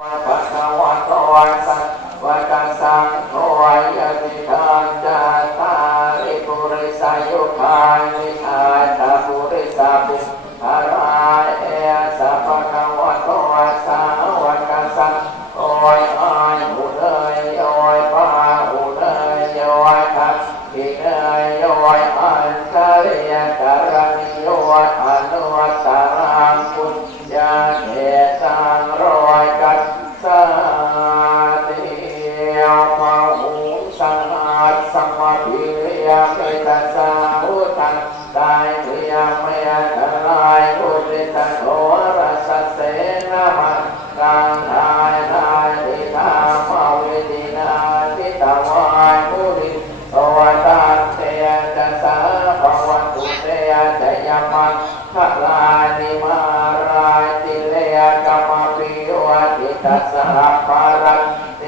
ภะคะวะโตสัพพะคะสังโฆยะติทางจัตตาริปุริสายุคานิอาตาปุริสาปุอาราเอสัพพะคะวะโตสาวกสังโฆอายุเรยโยปาหุเรยโยทักขิเรยโยอันตริยกรณิโยอนุวัตตารังปุญญาเขตังโรยกัสสาติโยมะหุสังอาสัมมาพิริยเมตตาอุตังไตริยเมตลายอุติตโตรัสเสนะมะกังทายทายติธามาวิตินาทิตวายมุนิโตตัสเตจัสสะภะวันตุเตจยมังขลานิมาราติเลกรรมปิโยติตัสสะภารัตเต